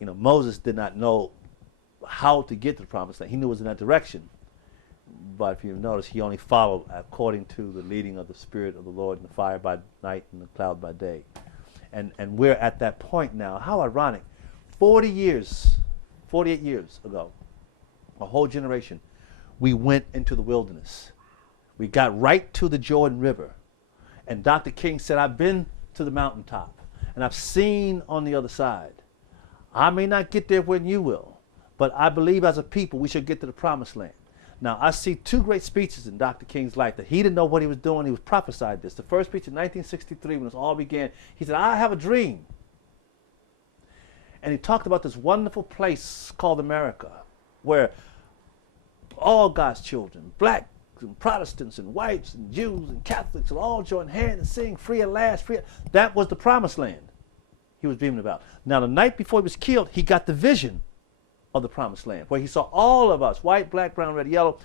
Moses did not know how to get to the promised land. He knew it was in that direction. But if you notice, he only followed according to the leading of the Spirit of the Lord in the fire by night and the cloud by day. And we're at that point now. How ironic. 48 years ago, a whole generation, we went into the wilderness. We got right to the Jordan River. And Dr. King said, I've been to the mountaintop, and I've seen on the other side. I may not get there when you will, but I believe as a people we should get to the promised land. Now, I see two great speeches in Dr. King's life that he didn't know what he was doing. He was prophesied this. The first speech in 1963, when this all began, he said, I have a dream. And he talked about this wonderful place called America, where all God's children, blacks and Protestants and whites and Jews and Catholics will all join hands and sing free at last, free. That was the promised land he was dreaming about. Now, the night before he was killed, he got the vision of the promised land, where he saw all of us, white, black, brown, red, yellow,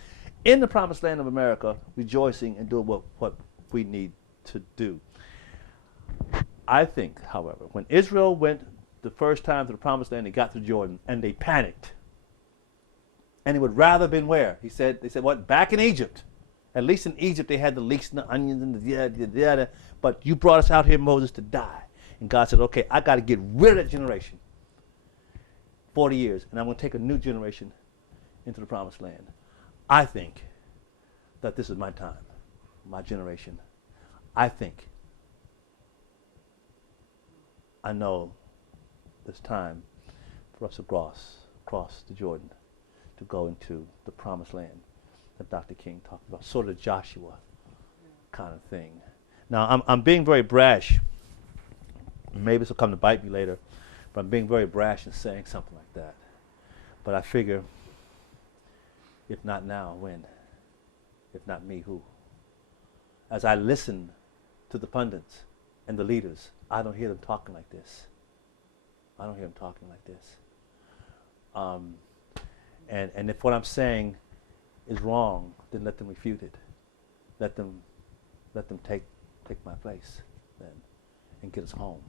in the promised land of America, rejoicing and doing what we need to do. I think, however, when Israel went the first time to the promised land, they got to Jordan, and they panicked. And it would rather have been where? They said, what? Back in Egypt. At least in Egypt, they had the leeks and the onions and the but you brought us out here, Moses, to die. And God said, okay, I got to get rid of that generation. 40 years, and I'm going to take a new generation into the promised land. I think that this is my time, my generation. I know it's time for us to cross the Jordan to go into the promised land that Dr. King talked about, sort of Joshua kind of thing. Now, I'm being very brash. Maybe this will come to bite me later. But I'm being very brash in saying something like that. But I figure, if not now, when? If not me, who? As I listen to the pundits and the leaders, I don't hear them talking like this. I don't hear them talking like this. And if what I'm saying is wrong, then let them refute it. Let them take my place then and get us home.